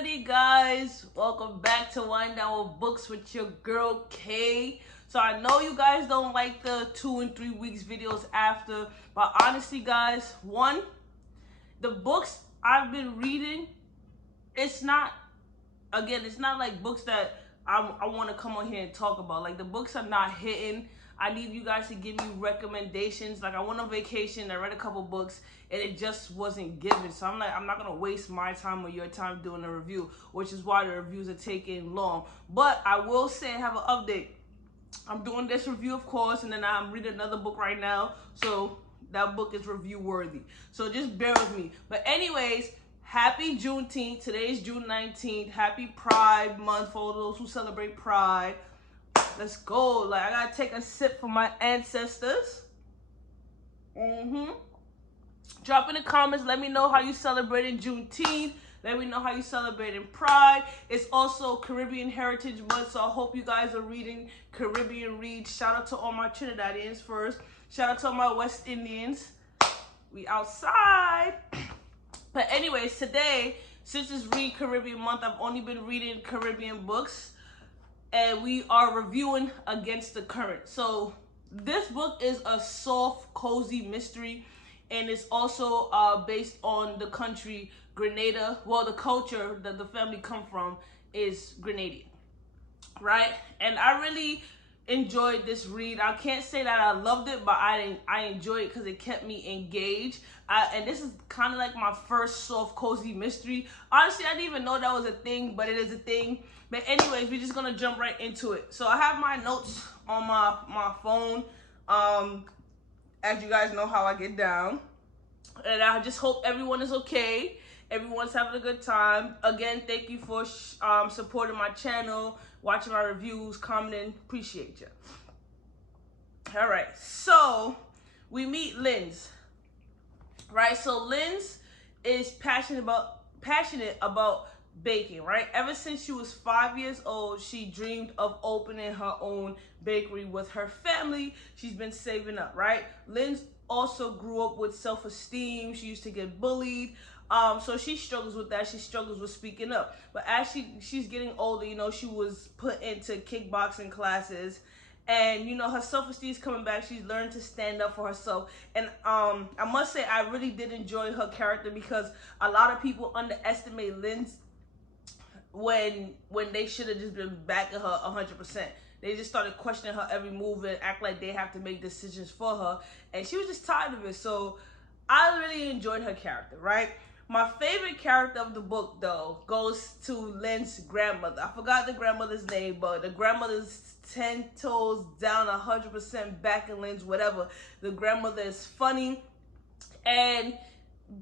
goody, guys. Welcome back to Wind Down with Books with your girl Kay. So I know you guys don't like the 2 and 3 weeks videos after, but honestly, guys, the books I've been reading, it's not like books that I want to come on here and talk about. Like, the books are not hitting. I need you guys to give me recommendations. Like, I went on vacation, I read a couple books, and it just wasn't given. So I'm like, I'm not going to waste my time or your time doing a review, which is why the reviews are taking long. But I will say I have an update. I'm doing this review, of course, and then I'm reading another book right now. So that book is review worthy. So just bear with me. But anyways, happy Juneteenth. Today is June 19th. Happy Pride Month for all those who celebrate Pride. Let's go. Like, I gotta take a sip for my ancestors. Drop in the comments. Let me know how you celebrating Juneteenth. Let me know how you celebrating Pride. It's also Caribbean Heritage Month, so I hope you guys are reading Caribbean Reads. Shout out to all my Trinidadians first. Shout out to all my West Indians. We outside. But anyways, today, since it's Read Caribbean Month, I've only been reading Caribbean books. And we are reviewing Against the Current. So this book is a soft, cozy mystery. And it's also based on the country Grenada. Well, the culture that the family come from is Grenadian, right? And I really enjoyed this read. I can't say that I loved it, but I enjoyed it because it kept me engaged. And this is kind of like my first soft, cozy mystery. Honestly, I didn't even know that was a thing, but it is a thing. But anyways, we're just going to jump right into it. So I have my notes on my phone. As you guys know how I get down. And I just hope everyone is okay. Everyone's having a good time. Again, thank you for supporting my channel, watching my reviews, commenting. Appreciate you. All right. So we meet Linz. Right? So Linz is passionate about baking, right? Ever since she was 5 years old, she dreamed of opening her own bakery with her family. She's been saving up, right? Linz also grew up with self-esteem. She used to get bullied. So she struggles with that. She struggles with speaking up. But as she's getting older, you know, she was put into kickboxing classes. And, you know, her self-esteem is coming back. She's learned to stand up for herself. And I must say, I really did enjoy her character because a lot of people underestimate Linz when they should have just been backing her 100%. They just started questioning her every move and act like they have to make decisions for her. And she was just tired of it. So I really enjoyed her character, right? My favorite character of the book, though, goes to Linz's grandmother. I forgot the grandmother's name, but the grandmother's 10 toes down, 100% backing Linz, whatever. The grandmother is funny. And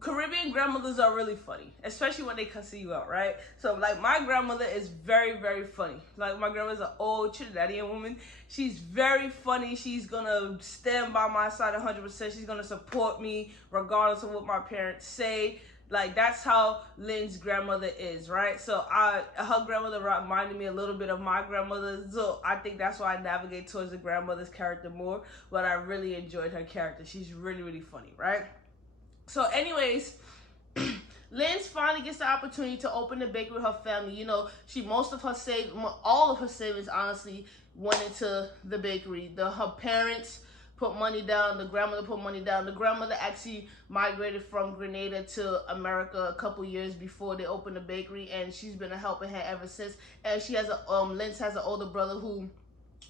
Caribbean grandmothers are really funny, especially when they cuss you out, right? So, like, my grandmother is very, very funny. Like, my grandmother's an old Trinidadian woman. She's very funny. She's gonna stand by my side 100%. She's gonna support me regardless of what my parents say. Like, that's how Linz's grandmother is, right? So her grandmother reminded me a little bit of my grandmother. So I think that's why I navigate towards the grandmother's character more. But I really enjoyed her character. She's really, really funny, right? So anyways, Linz finally gets the opportunity to open a bakery with her family. You know, all of her savings, honestly, went into the bakery. Her parents put money down. The grandmother put money down. The grandmother actually migrated from Grenada to America a couple years before they opened the bakery, and she's been a helping hand ever since. And she has Linz has an older brother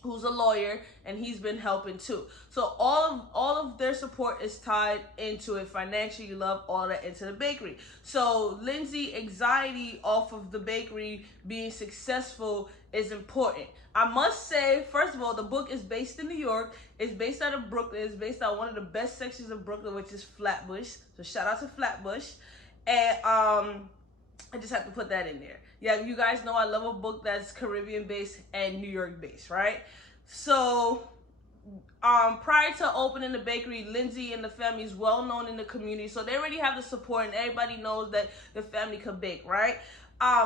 who's a lawyer, and he's been helping too. So all of their support is tied into it financially, love, all that into the bakery. So Lindsay's anxiety off of the bakery being successful is important. I must say, first of all, the book is based in New York. It's based out of Brooklyn. It's based out of one of the best sections of Brooklyn, which is Flatbush. So shout out to Flatbush. And I just have to put that in there. Yeah, you guys know I love a book that's Caribbean-based and New York-based, right? So, prior to opening the bakery, Lindsay and the family is well known in the community. So they already have the support, and everybody knows that the family can bake, right?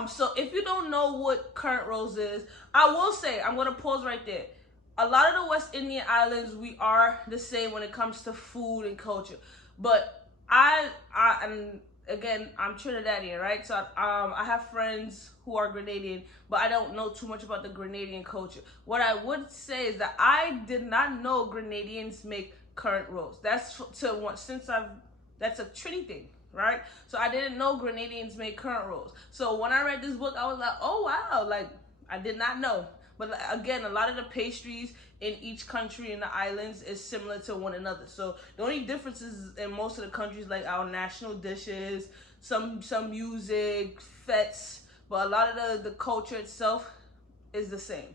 So if you don't know what Currant Rose is, I will say, I'm going to pause right there. A lot of the West Indian islands, we are the same when it comes to food and culture. But again, I'm Trinidadian, right? So I have friends who are Grenadian, but I don't know too much about the Grenadian culture. What I would say is that I did not know Grenadians make currant rolls. That's to what since I've that's a Trini thing, right? So I didn't know Grenadians make currant rolls. So when I read this book, I was like, oh wow, like I did not know. But again, a lot of the pastries in each country in the islands is similar to one another. So the only differences in most of the countries, like our national dishes, some music, fetes, but a lot of the culture itself is the same.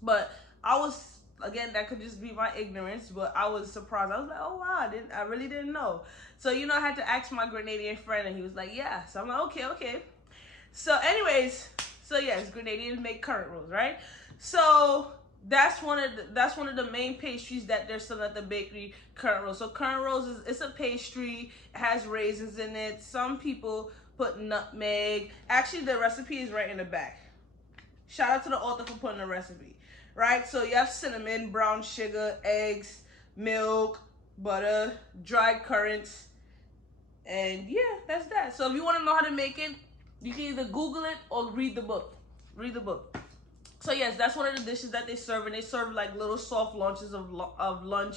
But I was again, that could just be my ignorance, but I was surprised. I was like, oh wow, I really didn't know. So I had to ask my Grenadian friend, and he was like, yeah. So I'm like, okay. So anyways, so yes, Grenadians make currant rolls, right? So that's one of the main pastries that they're selling at the bakery. Currant rolls. So currant rolls it's a pastry. It has raisins in it. Some people put nutmeg. Actually, the recipe is right in the back. Shout out to the author for putting the recipe, right? So you have cinnamon, brown sugar, eggs, milk, butter, dried currants, and yeah, that's that. So if you want to know how to make it, you can either Google it or read the book. Read the book. So yes, that's one of the dishes that they serve, and they serve like little soft lunches of lunch,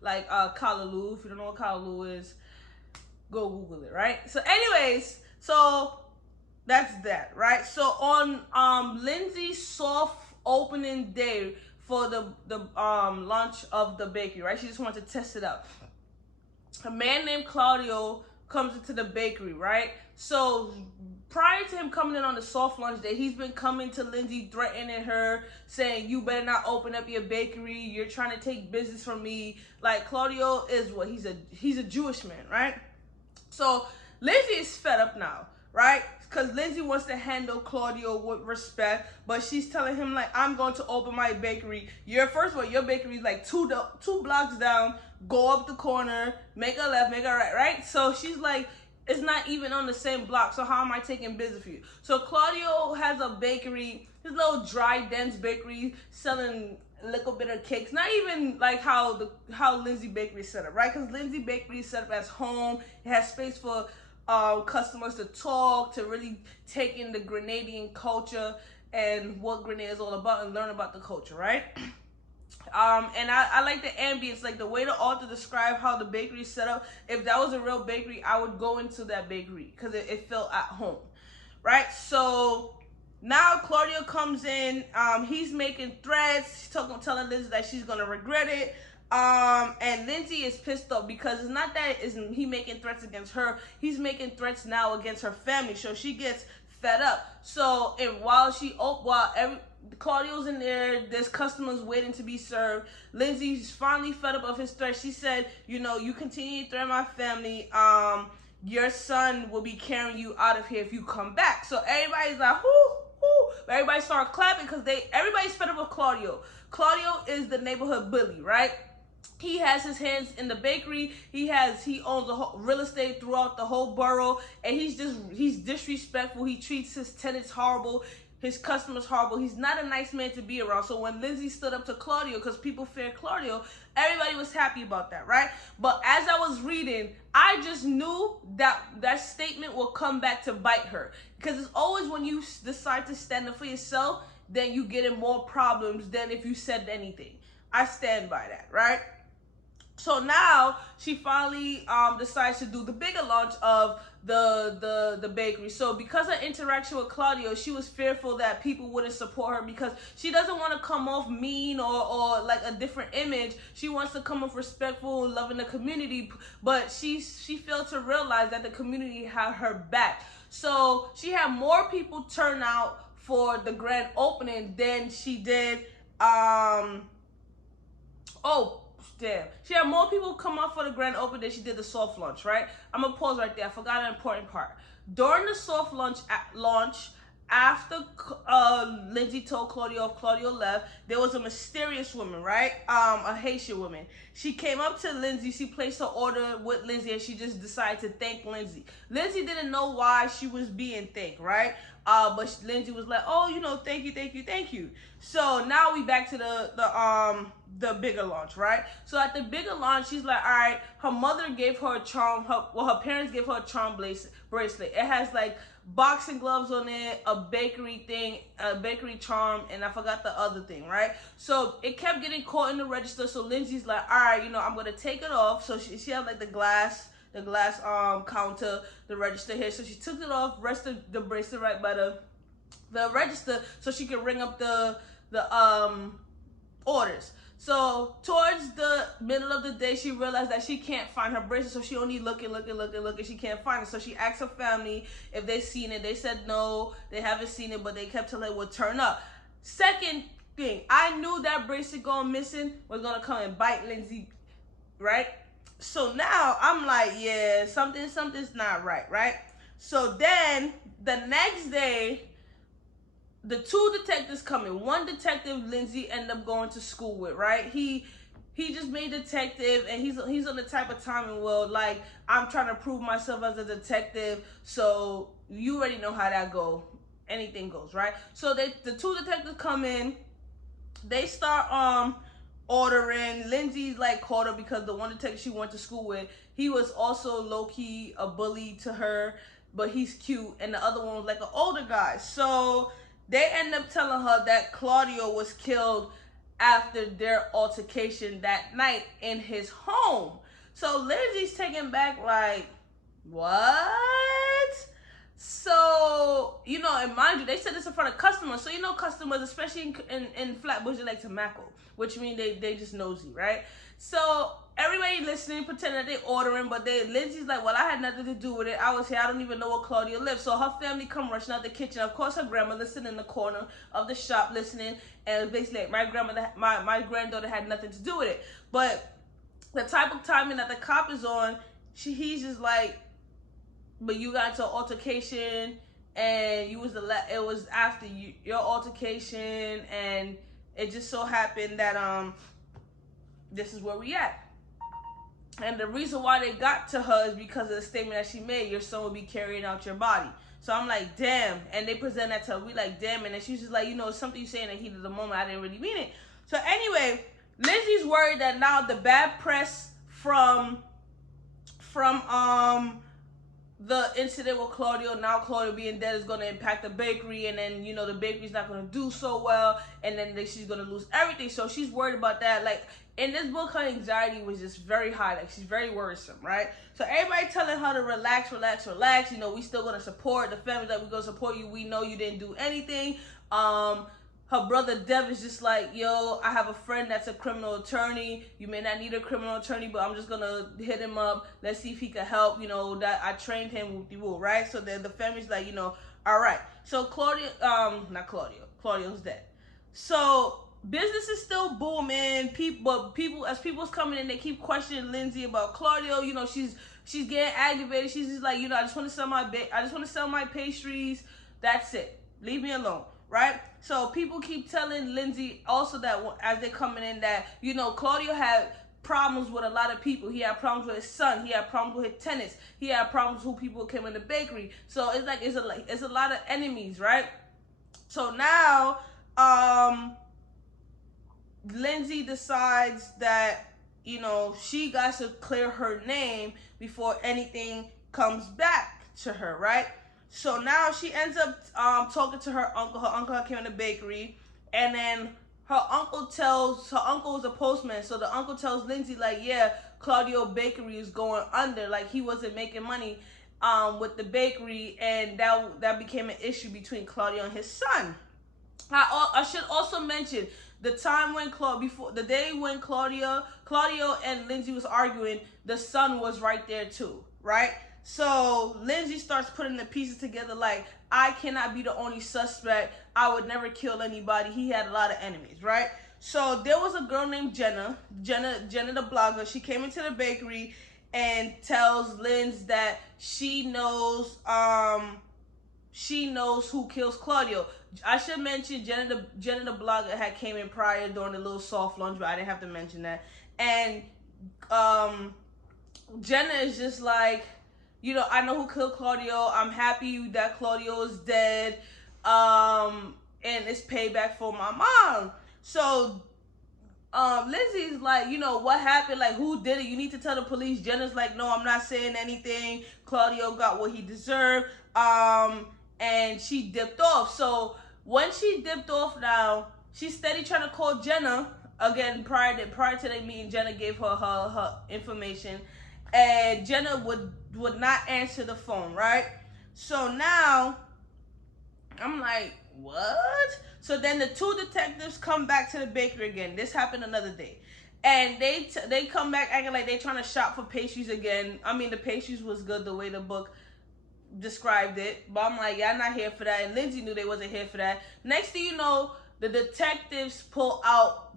like kalaloo. If you don't know what kalaloo is, go Google it, right? So anyways, so that's that, right? So on Lindsay's soft opening day for the launch of the bakery, right? She just wanted to test it out. A man named Claudio comes into the bakery, right? So prior to him coming in on the soft launch day, he's been coming to Lindsay, threatening her, saying, you better not open up your bakery. You're trying to take business from me. Like, Claudio is what? He's a Jewish man, right? So Lindsay is fed up now, right? Because Lindsay wants to handle Claudio with respect, but she's telling him, like, I'm going to open my bakery. First of all, your bakery is like two blocks down. Go up the corner, make a left, make a right, right? So she's like, it's not even on the same block, so how am I taking business for you? So Claudio has a bakery, his little dry, dense bakery, selling a little bit of cakes. Not even like how Lindsay Bakery is set up, right? Because Lindsay Bakery is set up as home. It has space for customers to talk, to really take in the Grenadian culture and what Grenada is all about and learn about the culture, right? And I like the ambience, like the way the author described how the bakery is set up. If that was a real bakery, I would go into that bakery because it felt at home, right? So now Claudio comes in. He's making threats. He's telling Lindsay that she's gonna regret it. And Lindsay is pissed off because it's not that he making threats against her. He's making threats now against her family. So she gets fed up. So while Claudio's in there's customers waiting to be served. Lindsay's finally fed up of his threat. She said, you continue to threaten my family. Your son will be carrying you out of here if you come back. So everybody's like, whoo. Everybody started clapping because everybody's fed up with Claudio. Claudio is the neighborhood bully, right? He has his hands in the bakery. He owns the whole real estate throughout the whole borough, and he's disrespectful. He treats his tenants horrible, his customers horrible. He's not a nice man to be around. So when Lindsay stood up to Claudio, because people fear Claudio, everybody was happy about that, right? But as I was reading, I just knew that statement will come back to bite her, because it's always when you decide to stand up for yourself, then you get in more problems than if you said anything. I stand by that, right? So now she finally decides to do the bigger launch of the bakery. So because of interaction with Claudio, she was fearful that people wouldn't support her because she doesn't want to come off mean or like a different image. She wants to come off respectful, loving the community, but she failed to realize that the community had her back. So she had more people turn out for the grand opening than she did she had more people come out for the grand opening than she did the soft launch, right? I'm gonna pause right there. I forgot an important part. During the soft launch, after Lindsay told Claudio off, Claudio left, there was a mysterious woman, right? A Haitian woman. She came up to Lindsay. She placed her order with Lindsay, and she just decided to thank Lindsay. Lindsay didn't know why she was being thanked, right? But Lindsay was like, oh, thank you, thank you, thank you. So now we back to the bigger launch, right? So at the bigger launch, she's like, all right, her mother gave her a charm. Her parents gave her a charm bracelet. It has like boxing gloves on it, a bakery thing, a bakery charm, and I forgot the other thing, right? So it kept getting caught in the register. So Lindsay's like, all right, I'm gonna take it off. So she had like the glass counter, the register here. So she took it off, rested the bracelet right by the register, so she could ring up the orders. So towards the middle of the day, she realized that she can't find her bracelet, so she only looking. She can't find it. So she asked her family if they seen it. They said no, they haven't seen it, but they kept telling her it would turn up. Second thing, I knew that bracelet going missing was gonna come and bite Lindsay, right? So now I'm like, yeah, something's not right, right? So then the next day, the two detectives coming. One detective Lindsay ended up going to school with, right? He just made detective, and he's on the type of time and well, like, I'm trying to prove myself as a detective, so you already know how that go. Anything goes, right? So the two detectives come in, they start ordering. Lindsay's like caught her because the one detective she went to school with, he was also low-key a bully to her, but he's cute, and the other one was like an older guy. So they end up telling her that Claudio was killed after their altercation that night in his home. So Lindsay's taken back like, what? So, and mind you, they said this in front of customers. So, customers, especially in Flatbush, they like to mackle, which means they just nosy, right? So everybody listening, pretending that they ordering, but Lindsay's like, well, I had nothing to do with it. I was here. I don't even know where Claudia lives. So her family come rushing out the kitchen. Of course, her grandmother sitting in the corner of the shop listening, and basically, like, my granddaughter had nothing to do with it. But the type of timing that the cop is on, he's just like, but you got into an altercation, and it was after your altercation, and it just so happened that this is where we at. And the reason why they got to her is because of the statement that she made, your son will be carrying out your body. So I'm like, damn. And they present that to her. We like, damn. And then she's just like, it's something you say in the heat of the moment. I didn't really mean it. So anyway, Lindsay's worried that now the bad press from the incident with Claudio, now Claudio being dead, is going to impact the bakery, and then the bakery's not going to do so well, and then she's going to lose everything. So she's worried about that. Like, in this book, her anxiety was just very high. Like, she's very worrisome, right? So everybody telling her to relax. We still going to support the family, that we going to support you. We know you didn't do anything. Her brother Dev is just like, yo, I have a friend that's a criminal attorney. You may not need a criminal attorney, but I'm just going to hit him up. Let's see if he can help. That I trained him with the rule, right? So the family's like, all right. So Claudio's dead. So business is still booming. People's coming in, they keep questioning Lindsay about Claudio. She's getting aggravated. She's just like, I just want to sell my pastries. That's it. Leave me alone. Right? So people keep telling Lindsay also that as they're coming in that, Claudio had problems with a lot of people. He had problems with his son. He had problems with his tenants. He had problems with who people came in the bakery. So it's like, it's a lot of enemies, right? So now, Lindsay decides that, she got to clear her name before anything comes back to her, right? So now she ends up talking to her uncle. Her uncle came in the bakery, and then her uncle was a postman. So the uncle tells Lindsay, like, yeah, Claudio Bakery is going under. Like, he wasn't making money with the bakery, and that became an issue between Claudio and his son. I should also mention the time when the day when Claudio and Lindsay was arguing, the son was right there too, right? So Lindsay starts putting the pieces together, like, I cannot be the only suspect. I would never kill anybody. He had a lot of enemies, right? So there was a girl named Jenna the blogger. She came into the bakery and tells Lindsay that she knows who kills Claudio. I should mention Jenna the blogger had came in prior during the little soft lunch, but I didn't have to mention that. And Jenna is just like, I know who killed Claudio. I'm happy that Claudio is dead. And it's payback for my mom. So Lindsay's like, what happened? Like, who did it? You need to tell the police. Jenna's like, no, I'm not saying anything. Claudio got what he deserved. And she dipped off. So when she dipped off now, she's steady trying to call Jenna again. Prior to the meeting, Jenna gave her information, and Jenna would not answer the phone, right? So now I'm like, what? So then the two detectives come back to the bakery again. This happened another day. And they come back acting like they trying to shop for pastries again. I mean, the pastries was good the way the book described it. But I'm like, y'all not here for that. And Lindsay knew they wasn't here for that. Next thing you know, the detectives pull out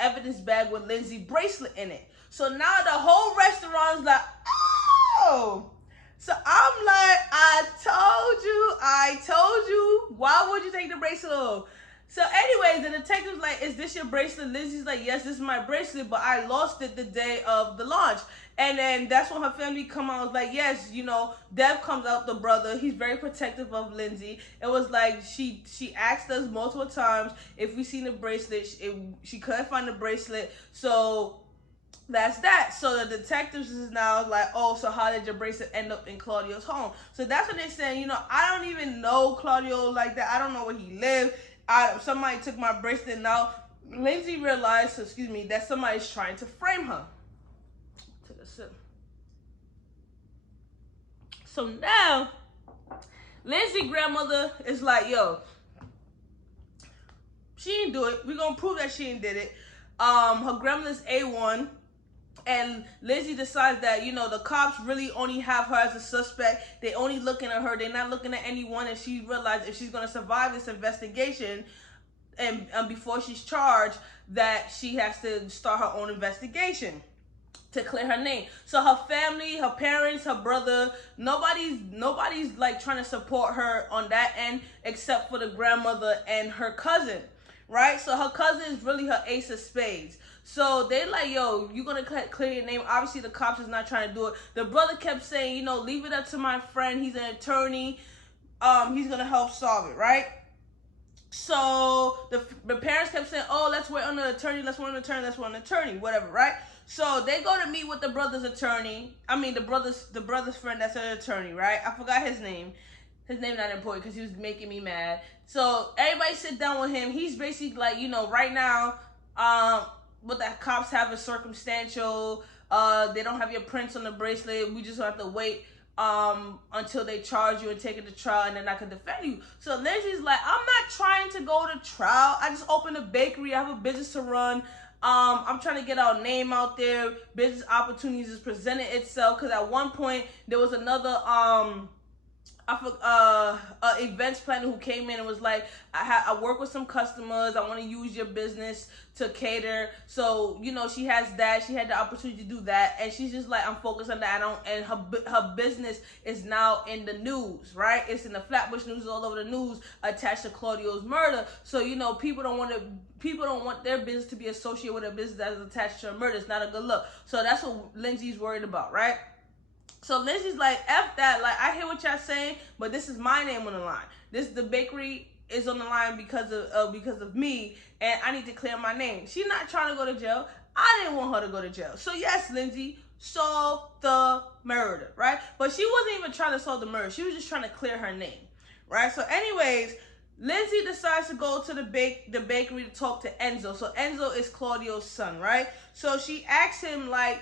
evidence bag with Lindsay bracelet in it. So now the whole restaurant's like, oh. So I'm like, I told you. Why would you take the bracelet off? So anyways, the detective's like, is this your bracelet? Lindsay's like, yes, this is my bracelet, but I lost it the day of the launch. And then that's when her family come out. Was like, yes, Dev comes out, the brother. He's very protective of Lindsay. It was like she asked us multiple times if we seen the bracelet. She couldn't find the bracelet. So that's that. So the detectives is now like, oh, so how did your bracelet end up in Claudio's home? So that's what they're saying. I don't even know Claudio like that. I don't know where he lived. Somebody took my bracelet. Now Lindsay realized, that somebody's trying to frame her. Take a sip. So now Lindsay's grandmother is like, yo, she didn't do it. We're gonna prove that she didn't did it. Her grandmother's A1. And Lindsay decides that, the cops really only have her as a suspect. They only looking at her. They're not looking at anyone. And she realized if she's going to survive this investigation and before she's charged, that she has to start her own investigation to clear her name. So her family, her parents, her brother, nobody's like trying to support her on that end except for the grandmother and her cousin, right? So her cousin is really her ace of spades. So they like, yo, you gonna clear your name. Obviously, the cops is not trying to do it. The brother kept saying, leave it up to my friend. He's an attorney. He's gonna help solve it, right? So the parents kept saying, oh, let's wait on the attorney. Let's wait on the attorney. Whatever, right? So they go to meet with the brother's attorney. I mean, the brother's friend that's an attorney, right? I forgot his name. His name not important because he was making me mad. So everybody sit down with him. He's basically like, right now, what the cops have is circumstantial. They don't have your prints on the bracelet. We just have to wait until they charge you and take it to trial, and then I can defend you. So Lindsay's like, I'm not trying to go to trial. I just opened a bakery. I have a business to run. I'm trying to get our name out there. Business opportunities is presenting itself. Because at one point there was another events planner who came in and was like, I work with some customers. I want to use your business to cater. So, she has that. She had the opportunity to do that. And she's just like, I'm focused on that. And her business is now in the news, right? It's in the Flatbush News, all over the news, attached to Claudio's murder. So, people don't want their business to be associated with a business that is attached to a murder. It's not a good look. So that's what Lindsay's worried about, right? So Lindsay's like, F that, like, I hear what y'all saying, but this is my name on the line. The bakery is on the line because of me, and I need to clear my name. She's not trying to go to jail. I didn't want her to go to jail. So yes, Lindsay, solve the murder, right? But she wasn't even trying to solve the murder. She was just trying to clear her name, right? So anyways, Lindsay decides to go to the bakery to talk to Enzo. So Enzo is Claudio's son, right? So she asks him, like,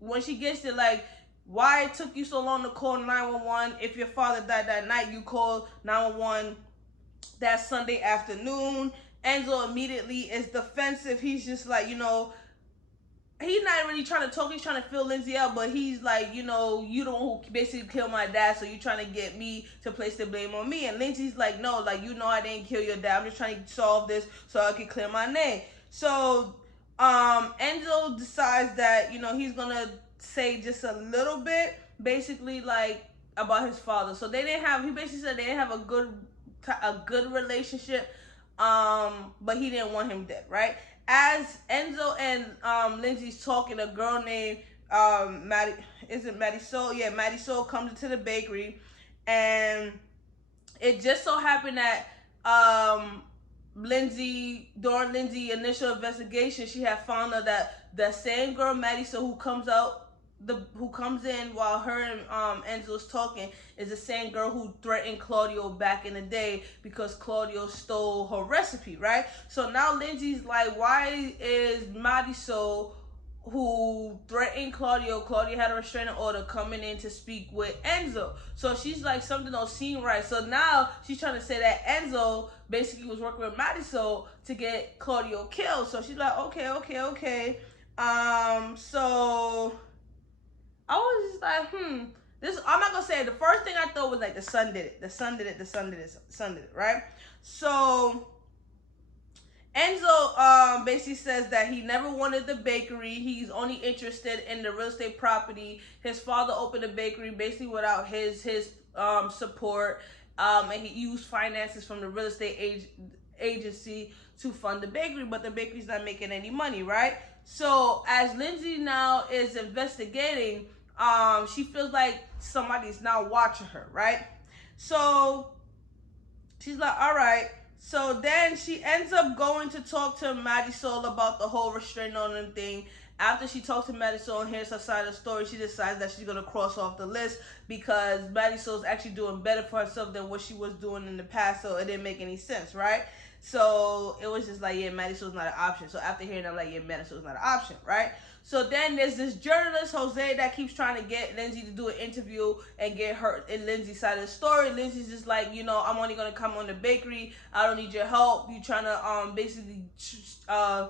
when she gets there, like, why it took you so long to call 911? If your father died that night, you called 911 that Sunday afternoon. Enzo immediately is defensive. He's just like, he's not really trying to talk. He's trying to fill Lindsay out, but he's like, you the one who basically killed my dad, so you're trying to get me to place the blame on me. And Lindsay's like, no, like, I didn't kill your dad. I'm just trying to solve this so I can clear my name. So Enzo decides that, he's going to say just a little bit, basically, like, about his father. So he basically said they didn't have a good relationship, but he didn't want him dead, right? As Enzo and Lindsay's talking, a girl named Maddie, is it Maddie Soul? Yeah, Maddie Soul comes into the bakery, and it just so happened that during Lindsay's initial investigation, she had found out that the same girl Maddie Soul who comes in while her and Enzo's talking is the same girl who threatened Claudio back in the day because Claudio stole her recipe, right? So now Lindsay's like, why is Marisol, who threatened Claudio had a restraining order, coming in to speak with Enzo? So she's like, something don't seem right. So now she's trying to say that Enzo basically was working with Marisol to get Claudio killed. So she's like, okay. So I was just like, this, I'm not gonna say it. The first thing I thought was like the son did it, right? So Enzo basically says that he never wanted the bakery. He's only interested in the real estate property. His father opened a bakery basically without his support, and he used finances from the real estate agency to fund the bakery, but the bakery's not making any money, right? So as Lindsay now is investigating, she feels like somebody's now watching her, right? So she's like, all right. So then she ends up going to talk to Marisol about the whole restraining order thing. After she talks to Marisol and hears her side of the story, she decides that she's going to cross off the list because Marisol's actually doing better for herself than what she was doing in the past, so it didn't make any sense, right? So it was just like, yeah, Marisol's not an option. So after hearing that, I'm like, yeah, Marisol's not an option, right? So then there's this journalist, Jose, that keeps trying to get Lindsay to do an interview and get her in Lindsay's side of the story. Lindsay's just like, I'm only going to come on the bakery. I don't need your help. You trying to basically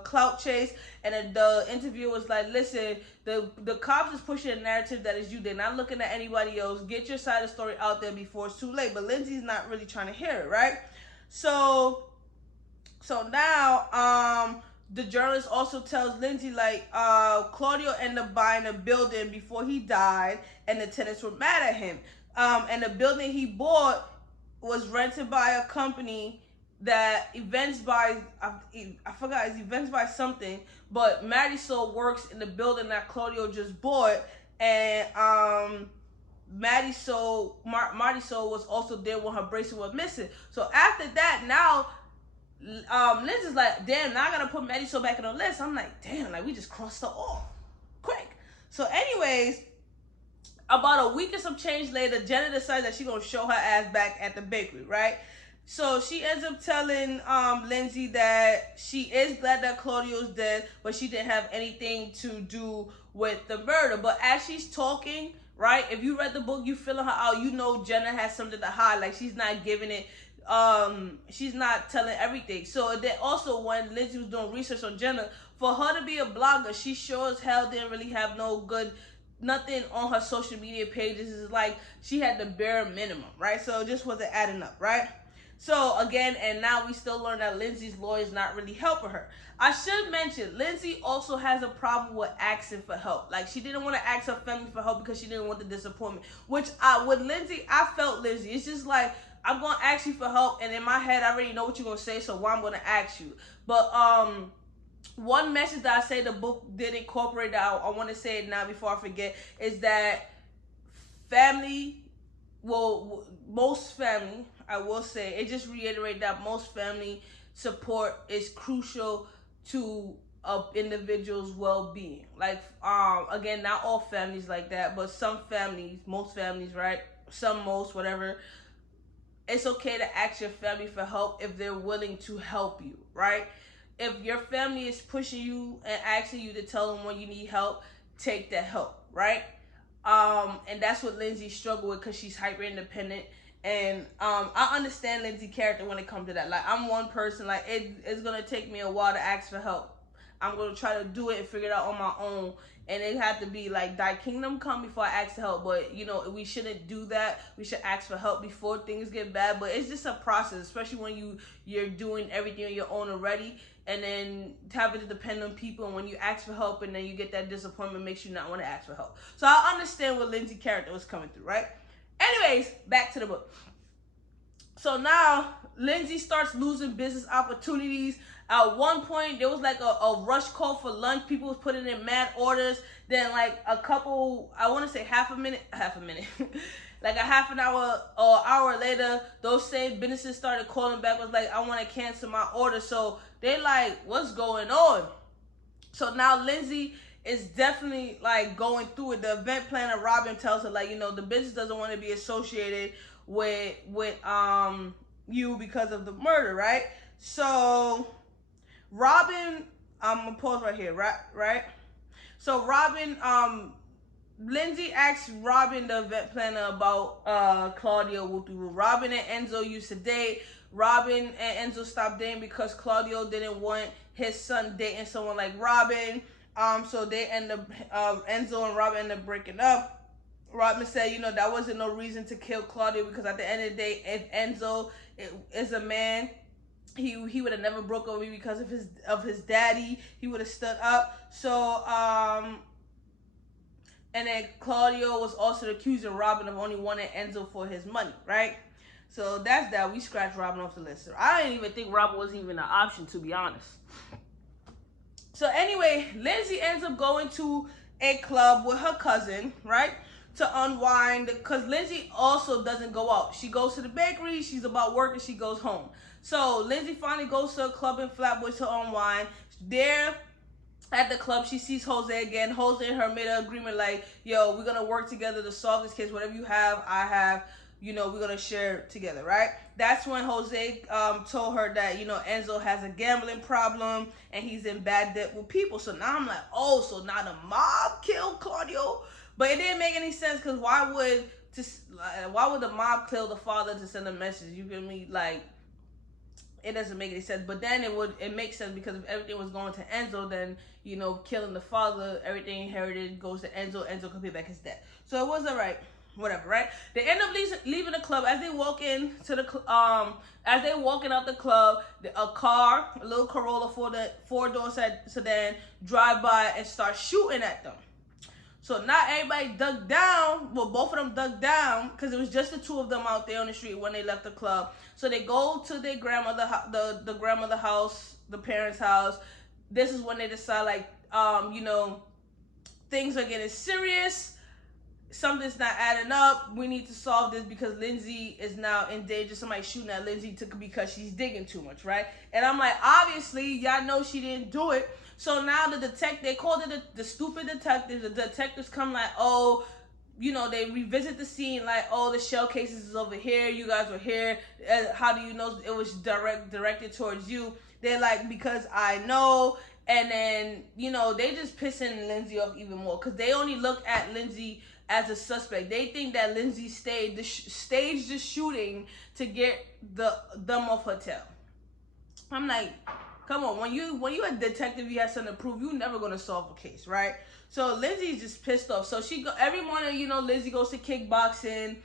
clout chase. And then the interviewer was like, listen, the cops is pushing a narrative that is you. They're not looking at anybody else. Get your side of the story out there before it's too late. But Lindsay's not really trying to hear it, right? So now, the journalist also tells Lindsay, like, Claudio ended up buying a building before he died, and the tenants were mad at him. And the building he bought was rented by a company that Events by but Marisol works in the building that Claudio just bought, and Marisol was also there when her bracelet was missing. So after that, now Liz is like, damn, now I gotta put Marisol back on the list. I'm like, damn, like we just crossed her off quick. So anyways, about a week or some change later, Jenna decides that she's gonna show her ass back at the bakery, right? So she ends up telling Lindsay that she is glad that Claudio's dead, but she didn't have anything to do with the murder. But as she's talking, right, if you read the book, you feeling her out, Jenna has something to hide. Like, she's not giving it, she's not telling everything. So then also, when Lindsay was doing research on Jenna, for her to be a blogger, she sure as hell didn't really have nothing on her social media pages. It's like she had the bare minimum, right? So it just wasn't adding up, right? So again, and now we still learn that Lindsay's lawyer is not really helping her. I should mention, Lindsay also has a problem with asking for help. Like, she didn't want to ask her family for help because she didn't want the disappointment. Which, with Lindsay, I felt Lindsay. It's just like, I'm going to ask you for help, and in my head, I already know what you're going to say, so why I'm going to ask you. But one message that I say the book did incorporate that I want to say it now before I forget, is that most family, I will say, it just reiterated that most family support is crucial to an individual's well-being. Like, again, not all families like that, but some families, most families, right? Most, whatever. It's okay to ask your family for help if they're willing to help you, right? If your family is pushing you and asking you to tell them when you need help, take that help, right? And that's what Lindsay struggled with, because she's hyper independent. And I understand Lindsay's character when it comes to that. Like, I'm one person, like, it's gonna take me a while to ask for help. I'm gonna try to do it and figure it out on my own. And it had to be like, thy kingdom come before I ask for help. But, we shouldn't do that. We should ask for help before things get bad. But it's just a process, especially when you're doing everything on your own already. And then having to depend on people. And when you ask for help and then you get that disappointment, makes you not want to ask for help. So I understand what Lindsay's character was coming through, right? Anyways, back to the book. So now Lindsay starts losing business opportunities. At one point, there was like a rush call for lunch. People was putting in mad orders. Then like a couple, I want to say half a minute, like a half an hour or hour later, those same businesses started calling back. Was like, I want to cancel my order. So they like, what's going on? So now Lindsay is definitely like going through it. The event planner Robin tells her like, the business doesn't want to be associated with you because of the murder, right? So Robin, I'm gonna pause right here, right? So Robin, Lindsay asked Robin, the event planner, about Claudio Wuthuru. Robin and Enzo used to date. Robin and Enzo stopped dating because Claudio didn't want his son dating someone like Robin. So they end up, Enzo and Robin end up breaking up. Robin said, that wasn't no reason to kill Claudio, because at the end of the day, if Enzo is a man, he would have never broke up with me because of his daddy. He would have stood up. So and then Claudio was also accusing Robin of only wanting Enzo for his money, right? So that's that. We scratched Robin off the list. So I didn't even think Robin was even an option, to be honest. So anyway, Lindsay ends up going to a club with her cousin, right? To unwind, because Lindsay also doesn't go out. She goes to the bakery, she's about work, and she goes home. So Lindsay finally goes to a club in Flatbush to unwind. There at the club, she sees Jose again. Jose and her made an agreement like, yo, we're gonna work together to solve this case. Whatever you have, I have. We're gonna share together, right? That's when Jose told her that, Enzo has a gambling problem and he's in bad debt with people. So now I'm like, oh, so now the mob killed Claudio? But it didn't make any sense, because why would the mob kill the father to send a message? You feel me? Like, it doesn't make any sense. But then it makes sense, because if everything was going to Enzo, then killing the father, everything inherited goes to Enzo. Enzo could pay back his debt. So it was alright. Whatever, right? They end up leaving the club. As they walk into the as they walking out the club, a car, a little Corolla four-door sedan, drive by and start shooting at them. So not everybody dug down. Well, both of them dug down, because it was just the two of them out there on the street when they left the club. So they go to their grandmother, the grandmother house, the parents' house. This is when they decide, like, things are getting serious. Something's not adding up. We need to solve this, because Lindsay is now in danger. Somebody shooting at Lindsay because she's digging too much, right? And I'm like, obviously, y'all know she didn't do it. So now they called it the stupid detectives. The detectives come like, oh, they revisit the scene like, oh, the shell cases is over here. You guys were here. How do you know it was directed towards you? They're like, because I know. And then, they just pissing Lindsay off even more, because they only look at Lindsay as a suspect. They think that Lindsay staged the shooting to get them off her tail. I'm like, come on, when you a detective, you have something to prove. You're never gonna solve a case, right? So Lindsay's just pissed off. So every morning, Lindsay goes to kickboxing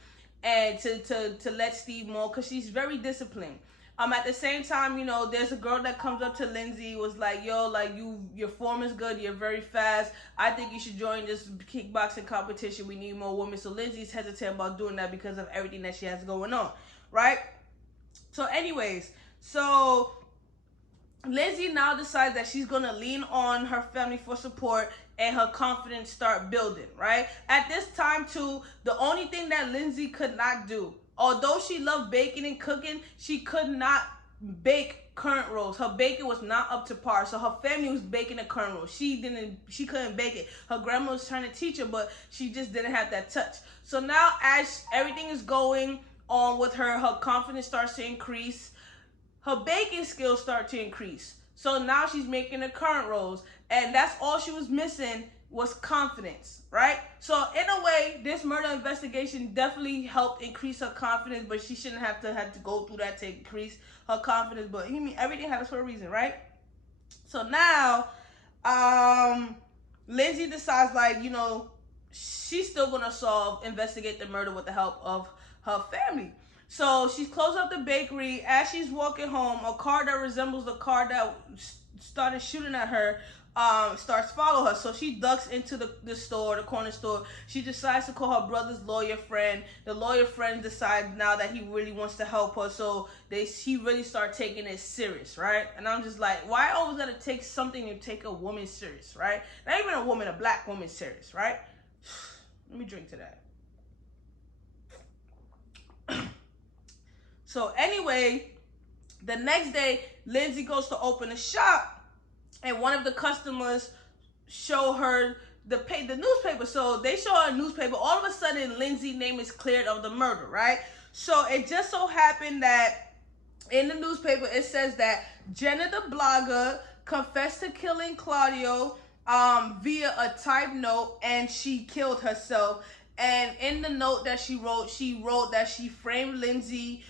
and to let Steve know, because she's very disciplined. At the same time, there's a girl that comes up to Lindsay, was like, yo, like, your form is good, you're very fast. I think you should join this kickboxing competition. We need more women. So Lindsay's hesitant about doing that because of everything that she has going on, right? So anyways, so Lindsay now decides that she's gonna lean on her family for support, and her confidence start building, right? At this time too, the only thing that Lindsay could not do, although she loved baking and cooking, she could not bake currant rolls. Her baking was not up to par. So her family was baking the currant rolls. She couldn't bake it. Her grandma was trying to teach her, but she just didn't have that touch. So now as everything is going on with her, her confidence starts to increase. Her baking skills start to increase. So now she's making the currant rolls. And that's all she was missing, was confidence, right? So in a way, this murder investigation definitely helped increase her confidence, but she shouldn't have to go through that to increase her confidence. But everything happens for a reason, right? So now, Lindsay decides, like, she's still gonna investigate the murder with the help of her family. So she's closed up the bakery. As she's walking home, a car that resembles the car that started shooting at her starts follow her. So she ducks into the store, the corner store. She decides to call her brother's lawyer friend. The lawyer friend decides now that he really wants to help her. So he really start taking it serious, right? And I'm just like, why always gotta take something to take a woman serious, right? Not even a woman, a black woman serious, right? Let me drink to that. So anyway, the next day, Lindsay goes to open a shop, and one of the customers show her the newspaper. So they show her a newspaper. All of a sudden, Lindsay's name is cleared of the murder, right? So it just so happened that in the newspaper, it says that Jenna the blogger confessed to killing Claudio via a typed note, and she killed herself. And in the note that she wrote that she framed Lindsay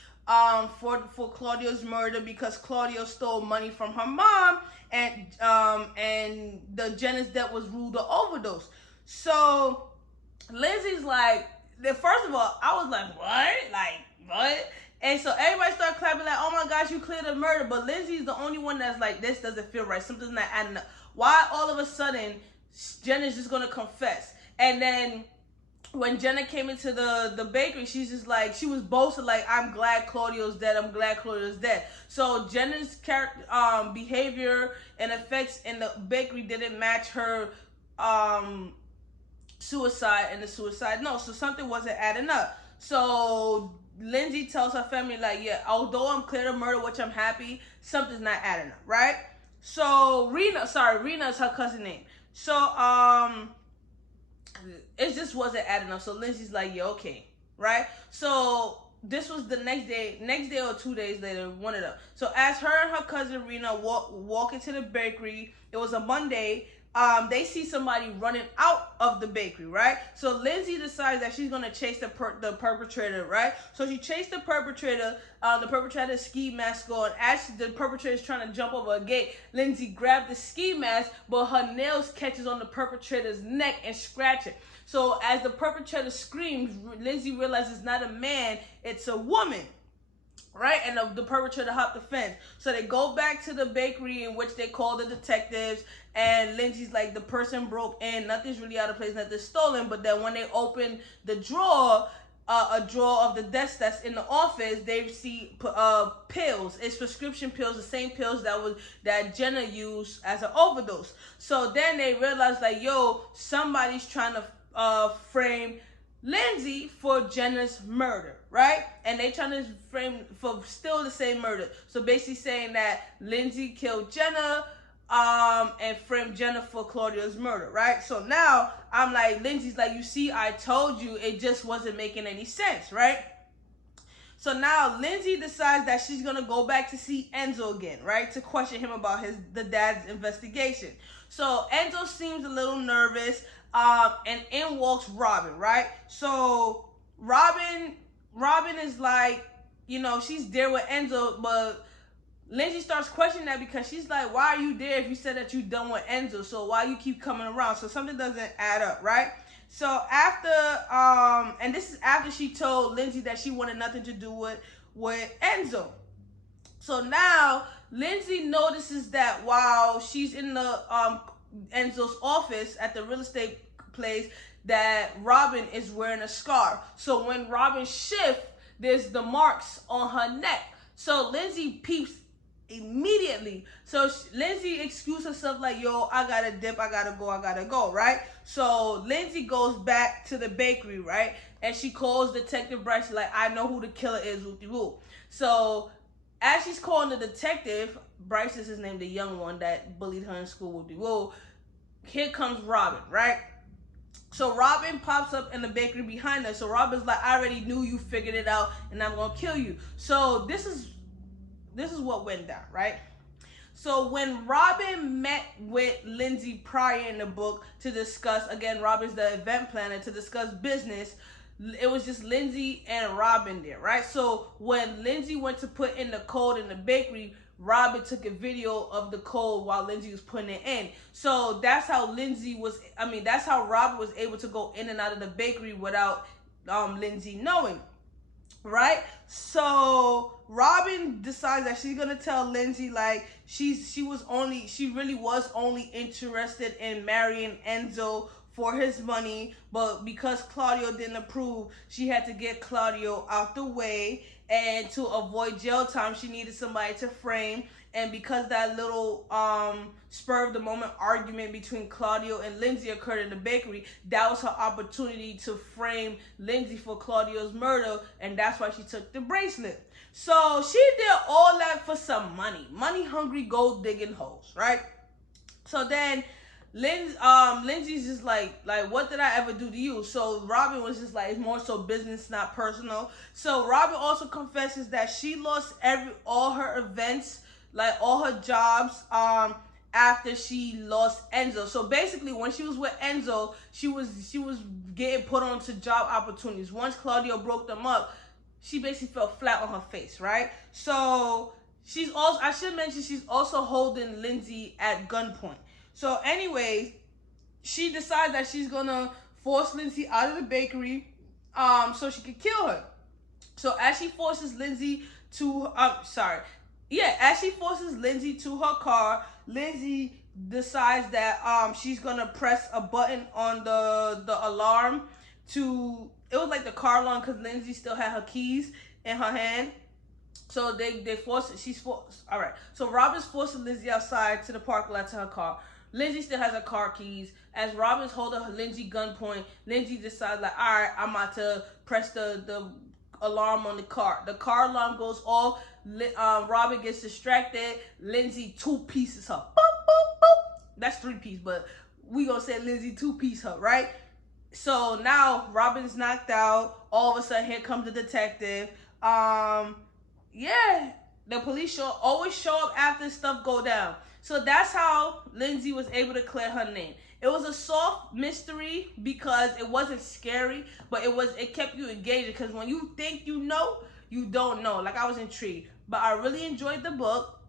for Claudio's murder because Claudio stole money from her mom, and the Jenna's death was ruled an overdose. So Lindsay's like, first of all, I was like, what? Like, what? And so everybody started clapping like, oh my gosh, you cleared the murder. But Lindsay's the only one that's like, this doesn't feel right. Something's not adding up. Why all of a sudden Jenna's just gonna confess? And then when Jenna came into the bakery, she's just like, she was boasting like, I'm glad Claudio's dead. I'm glad Claudio's dead. So Jenna's behavior and effects in the bakery didn't match her suicide and the suicide note. So something wasn't adding up. So Lindsay tells her family like, yeah, although I'm clear of murder, which I'm happy, something's not adding up, right? So Rena is her cousin name. So it just wasn't adding up. So Lindsay's like, yeah, okay, right? So this was the next day or 2 days later, one of them. So as her and her cousin Rena walk into the bakery, it was a Monday. They see somebody running out of the bakery, right? So Lindsay decides that she's gonna chase the perpetrator, right? So she chased the perpetrator. The perpetrator ski mask on. As the perpetrator is trying to jump over a gate, Lindsay grabbed the ski mask, but her nails catches on the perpetrator's neck and scratch it. So as the perpetrator screams, Lindsay realizes it's not a man, it's a woman. Right? And the perpetrator hopped the fence. So they go back to the bakery, in which they call the detectives, and Lindsay's like, the person broke in, nothing's really out of place, nothing's stolen. But then when they open the drawer, a drawer of the desk that's in the office, they see pills. It's prescription pills, the same pills that Jenna used as an overdose. So then they realize like, yo, somebody's trying to frame Lindsay for Jenna's murder, right? And they trying to frame for still the same murder. So basically saying that Lindsay killed Jenna and framed Jenna for Claudio's murder, right? So now I'm like, Lindsay's like, you see, I told you, it just wasn't making any sense, right? So now Lindsay decides that she's gonna go back to see Enzo again, right? To question him about the dad's investigation. So Enzo seems a little nervous. And in walks Robin, right? So Robin is like, you know, she's there with Enzo, but Lindsay starts questioning that because she's like, why are you there if you said that you done with Enzo? So why you keep coming around? So something doesn't add up, right? So after, and this is after she told Lindsay that she wanted nothing to do with Enzo. So now Lindsay notices that while she's in the Enzo's office at the real estate place, that Robin is wearing a scarf. So when Robin shifts, there's the marks on her neck. So Lindsay peeps immediately. So Lindsay excused herself like, yo, I gotta dip, I gotta go, right? So Lindsay goes back to the bakery, right? And she calls Detective Bryce like, I know who the killer is, woo-de-woo. So as she's calling the detective, Bryce is his name, the young one that bullied her in school, woo-de-woo. Here comes Robin, right? So Robin pops up in the bakery behind her. So Robin's like, I already knew you figured it out, and I'm gonna kill you. So this is what went down, right? So when Robin met with Lindsay prior in the book to discuss, again, Robin's the event planner, to discuss business, it was just Lindsay and Robin there, right? So when Lindsay went to put in the code in the bakery, Robin took a video of the code while Lindsay was putting it in. So that's how that's how Robin was able to go in and out of the bakery without Lindsay knowing. right? So Robin decides that she's gonna tell Lindsay like she really was only interested in marrying Enzo for his money, but because Claudio didn't approve, she had to get Claudio out the way, and to avoid jail time, she needed somebody to frame. And because that little spur of the moment argument between Claudio and Lindsay occurred in the bakery, that was her opportunity to frame Lindsay for Claudio's murder, and that's why she took the bracelet. So she did all that for some money hungry, gold digging hoes, right? So then Lindsay's just like, what did I ever do to you? So Robin was just like, it's more so business, not personal. So Robin also confesses that she lost all her events, like all her jobs, after she lost Enzo. So basically, when she was with Enzo, she was getting put onto job opportunities. Once Claudio broke them up, she basically fell flat on her face, right? So she's also, I should mention, she's also holding Lindsay at gunpoint. So anyways, she decides that she's gonna force Lindsay out of the bakery, so she could kill her. So as she forces Lindsay to, as she forces Lindsay to her car, Lindsay decides that she's gonna press a button on the alarm to, it was like the car alarm, because Lindsay still had her keys in her hand. So they force it. She's forced. All right. So Robin's forcing Lindsay outside to the parking lot to her car. Lindsay still has her car keys. As Robin's holding her Lindsay gunpoint, Lindsay decides like, all right, I'm about to press the alarm on the car. The car alarm goes off. Robin gets distracted. Lindsay two pieces her. Boop, boop, boop. That's three piece, but we gonna say Lindsay two piece her, right? So now Robin's knocked out. All of a sudden, here comes the detective. Yeah, the police always show up after stuff go down. So that's how Lindsay was able to clear her name. It was a soft mystery because it wasn't scary, but it kept you engaged, because when you think you know, you don't know. Like, I was intrigued. But I really enjoyed the book.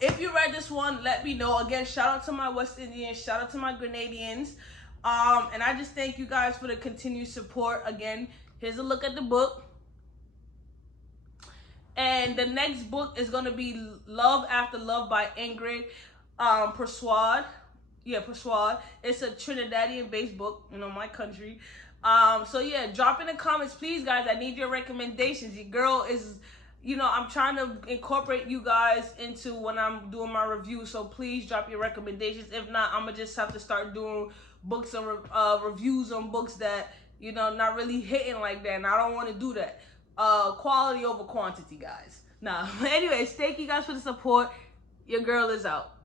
If you read this one, let me know. Again, shout out to my West Indians, shout out to my Grenadians. And I just thank you guys for the continued support. Again, here's a look at the book. And the next book is going to be Love After Love by Ingrid Persuade. Yeah, Persuade. It's a Trinidadian-based book, my country. So yeah, drop in the comments, please, guys. I need your recommendations. Your girl is, I'm trying to incorporate you guys into when I'm doing my review. So please drop your recommendations. If not, I'm going to just have to start doing books and reviews on books that, not really hitting like that. And I don't want to do that. Quality over quantity, guys. Nah. Anyways, thank you guys for the support. Your girl is out.